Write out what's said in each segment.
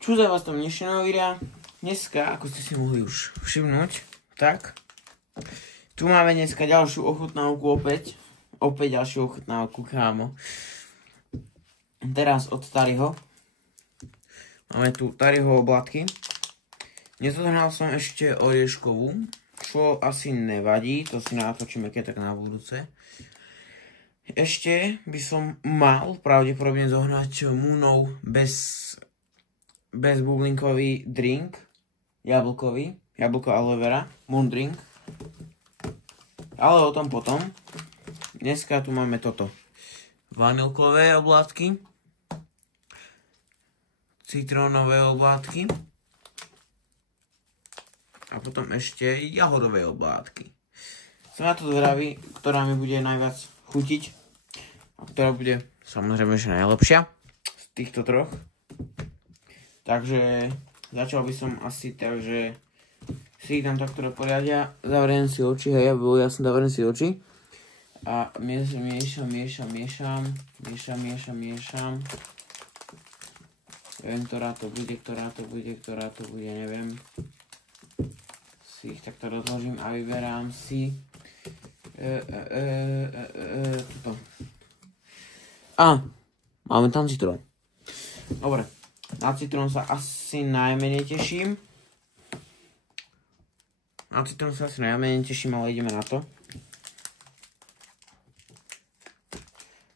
Čo za vás tam dnešného videa? Dneska, ako ste si mohli už všimnúť, tak tu máme dneska ďalšiu ochutnávku opäť. Opäť ďalšiu ochutnávku, kámo. Teraz od Tariho. Máme tu Tariho oblatky. Nezohnal som ešte orieškovú, čo asi nevadí, to si natočíme keď tak na budúce. Ešte by som mal pravdepodobne zohnať Moonov bez bublinkový drink, jablko aloe vera, Moon drink. Ale o tom potom. Dneska tu máme toto. Vanilkové oblátky, citrónové oblátky a potom ešte jahodové oblátky. Som na to zvedavý, ktorá mi bude najviac chutiť a ktorá bude samozrejme že najlepšia z týchto troch. Takže začal by som asi tak, že si ich tam takto poriadia, zavriem si oči, hej, ja som zavriem si oči a miešam. Neviem, ktorá to bude, neviem. Si ich takto rozložím a vyberám si toto. A, máme tam citrón. Dobre. Na citrón sa asi najmenej teším. Ale ideme na to.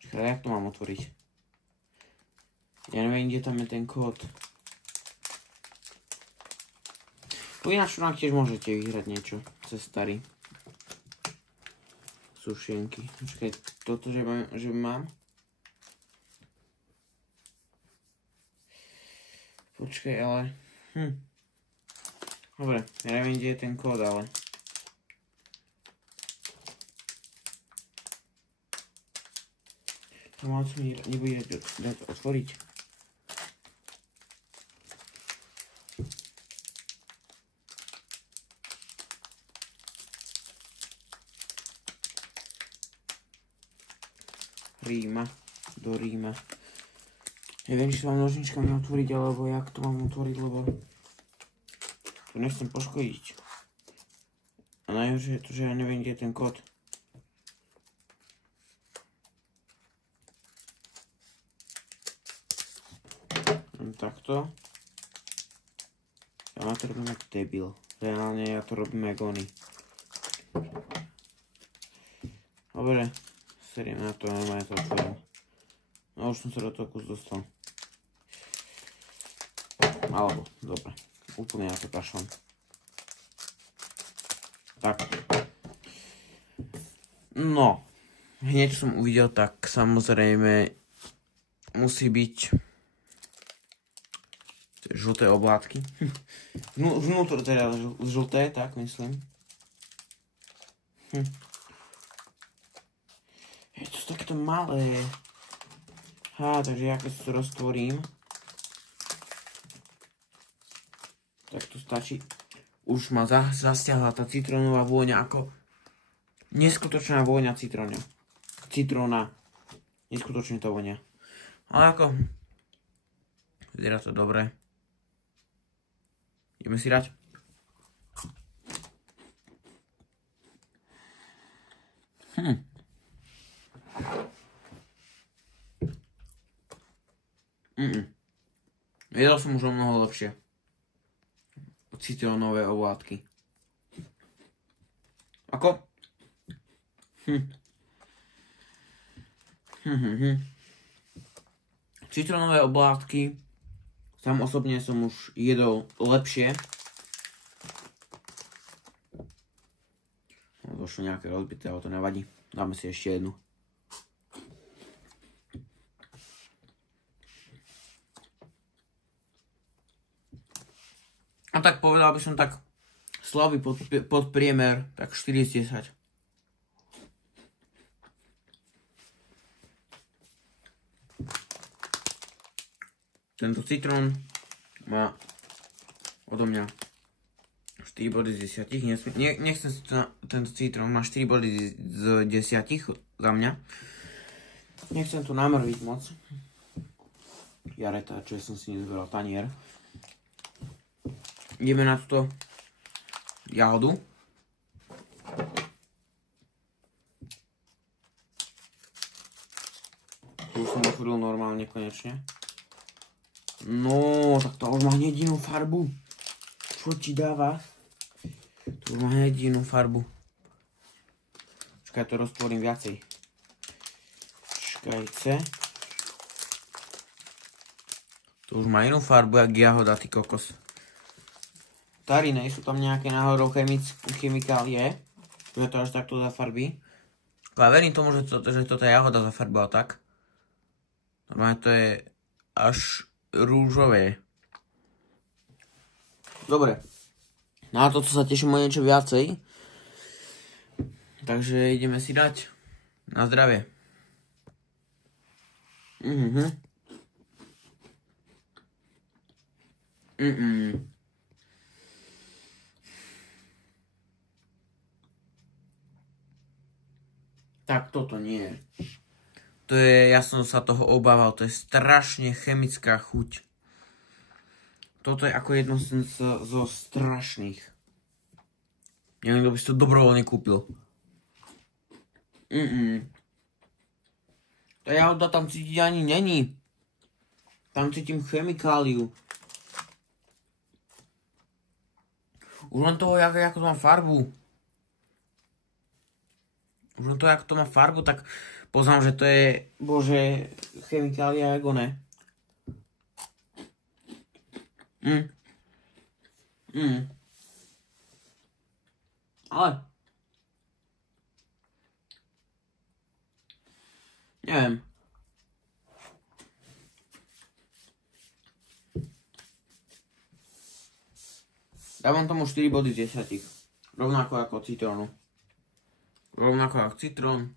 Čakaj, jak to mám otvoriť? Ja neviem, kde tam je ten kód. Tu ináč tiež môžete vyhrať niečo cez starý. Sušienky. Počkaj, toto, že mám. Počkaj, ale... Dobre, ja neviem, kde je ten kód, ale... To moc mi nebude dať otvoriť. Do Ríma. Neviem, či to mám nožničkami otvoriť, alebo jak to mám otvoriť, lebo to nechcem poškodiť. A najhoršie je to, že ja neviem, kde je ten kód. Takto. Ja to robím ako debil. Reálne ja to robím ako oni. Dobre. Seriem na to, normálne to otvorím. No už som sa do toho kus dostal. Alebo, dobre. Úplne na to kašlem. Tak. No. Hneď som uvidel, tak samozrejme musí byť žlté oblátky. Vnútro teda žlté, tak myslím. Je to takéto malé. Takže ja keď to roztvorím, tak to stačí. Už ma zasiahla tá citrónová vôňa ako neskutočná vôňa citróna. Neskutočne to vôňa. Ale ako vyzerá to dobre. Ideme si dať. Jedol som už o mnoho lepšie. Citrónové oblátky. Ako? Citrónové oblátky sám osobne som už jedol lepšie. Došlo nejaké rozbité, ale to nevadí. Dáme si ešte jednu. A tak povedal by som tak slabý podpriemer, tak 4 z 10. Tento citrón má odo mňa 4 body z 10. Nechcem si to, tento citrón má 4 body z 10 za mňa. Nechcem tu namrviť moc. Jareta, čo som si nezberal tanier. ideme na túto jahodu. Tu už som otvoril normálne konečne. No, tak to už má hneď inú farbu. Čo ti dáva? To už má hneď inú farbu. Čakaj, to roztvorím viacej. Čakajte. To už má inú farbu, jak jahoda, ty kokos. Tarinej, sú tam nejaké náhodou chemikálie, že to až takto zafarbí. Ale verím tomu, že to tá jahoda zafarbila tak. Normálne to je až rúžové. Dobre. Na to, co sa teším o niečo viacej. Takže ideme si dať. Na zdravie. Tak toto nie. To je, ja som sa toho obával, to je strašne chemická chuť. Toto je ako jedno zo strašných. Neviem, kto by si to dobrovoľne kúpil. Tá jahoda tam cítiť ani není. Tam cítim chemikáliu. Už len toho, ako to má farbu. Už len to, ako to má farbu, tak poznám, že to je, bože, chemikália ako ne. Ale neviem. Dávam tomu 4 body z 10. Rovnako ako citrónu. Rovnako ako citrón.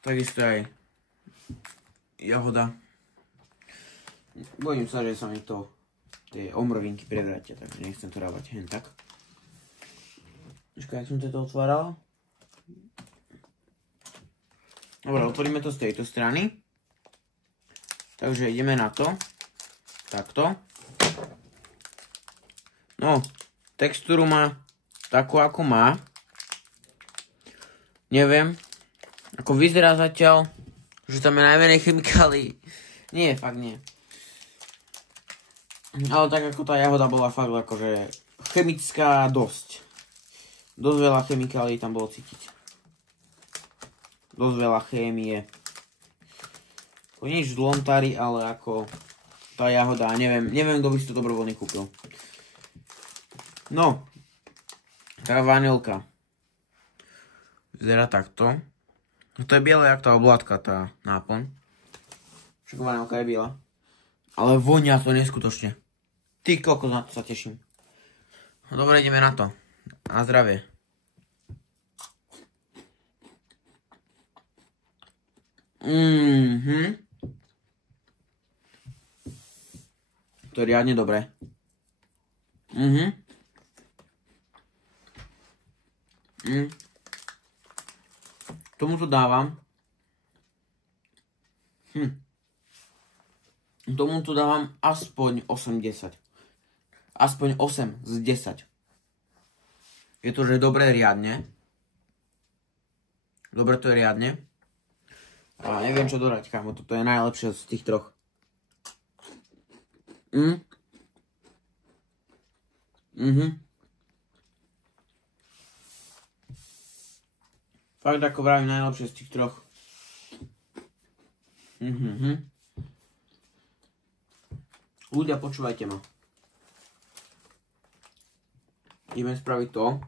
Takisto aj jahoda. Bojím sa, že sa mi to tie omrvinky prevrátia, takže nechcem to dávať hen tak. Počkaj, jak som to otváral. Dobre, otvoríme to z tejto strany. Takže ideme na to. Takto. No, textúru má takú, ako má. Neviem, ako vyzerá zatiaľ, že tam je najmenej chemikálií. Nie, fakt nie. Ale tak ako tá jahoda bola fakt akože chemická dosť. Dosť veľa chemikálií tam bolo cítiť. Dosť veľa chémie. To nič zlomtári, ale ako tá jahoda, neviem, kto by si to dobrovoľne kúpil. No, tá vanilka. Vyzerá takto. No to je biele, jak tá oblátka, tá náplň. Však vanilka je biela. Ale vonia to neskutočne. Ty kokos, na to sa teším. No dobre, ideme na to. Na zdravie. To je riadne dobré. Tomuto dávam. Tomuto dávam aspoň 8-10. Aspoň 8 z 10. Je to, že dobré riadne. Dobre to je riadne. A neviem, čo dodať, kámo. Toto je najlepšie z tých troch. Fakt, ako vravím, najlepšie z tých troch. Ľudia, počúvajte ma. Ideme spraviť to,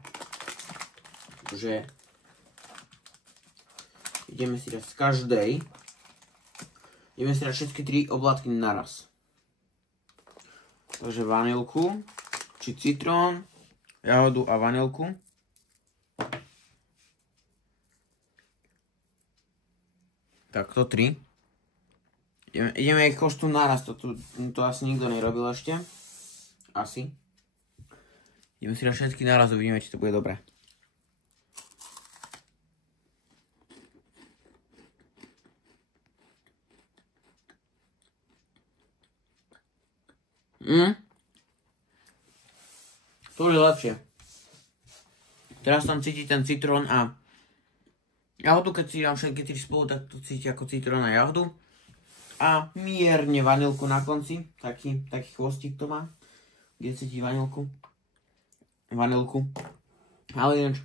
že ideme si dať z každej, ideme si dať všetky 3 oblátky naraz. Takže vanilku, či citrón, jahodu a vanilku. Takto 3. Ideme ich koštu naraz, to asi nikto nerobil ešte. Asi. Ideme si dať všetky naraz, uvidíme, či to bude dobré. To je lepšie. Teraz tam cíti ten citrón a jahodu, keď si dám všetky 3 spolu, tak to cíti ako citrón a jahodu. A mierne vanilku na konci, taký chvostík to má, kde cíti vanilku. Ale ináč.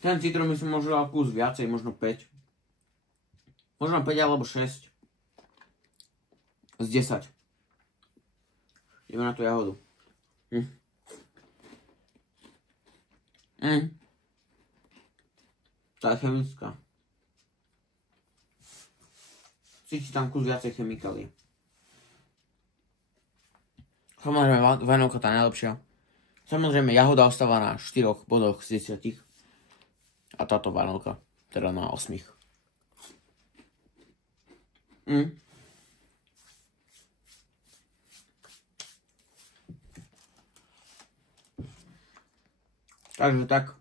Ten citrón by som možno dal kus viacej, možno 5. Možno 5 alebo 6. Z 10. Ideme na tú jahodu. Tá je chemická. Cíti tam kus viacej chemikálie. Samozrejme, vanilka tá najlepšia. Samozrejme, jahoda ostáva na 4 bodoch z 10. A táto vanilka, teda na 8. Takže tak.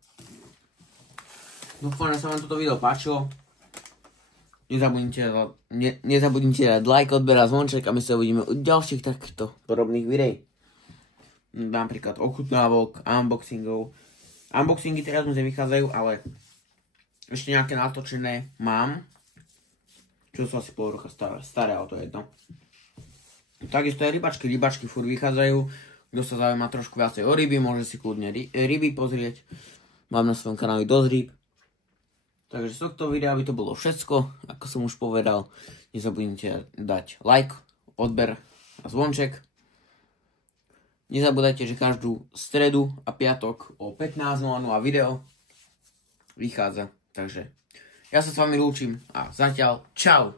Dúfam, že sa vám toto video páčilo. Nezabudnite dať like, odber a zvonček a my sa uvidíme u ďalších takýchto podobných videí. Napríklad ochutnávok, unboxingov. Unboxingy teraz mi vychádzajú, ale ešte nejaké natočené mám. Čo sú asi pol roka staré, ale to je jedno. Takisto aj rybačky furt vychádzajú. Kto sa zaujíma trošku viacej o ryby, môže si kľudne ryby pozrieť. Mám na svojom kanáli dosť ryb. Takže z tohto videa by to bolo všetko. Ako som už povedal, nezabudnite dať like, odber a zvonček. Nezabudajte, že každú stredu a piatok o 15:00 video vychádza. Takže ja sa s vami lúčim a zatiaľ čau.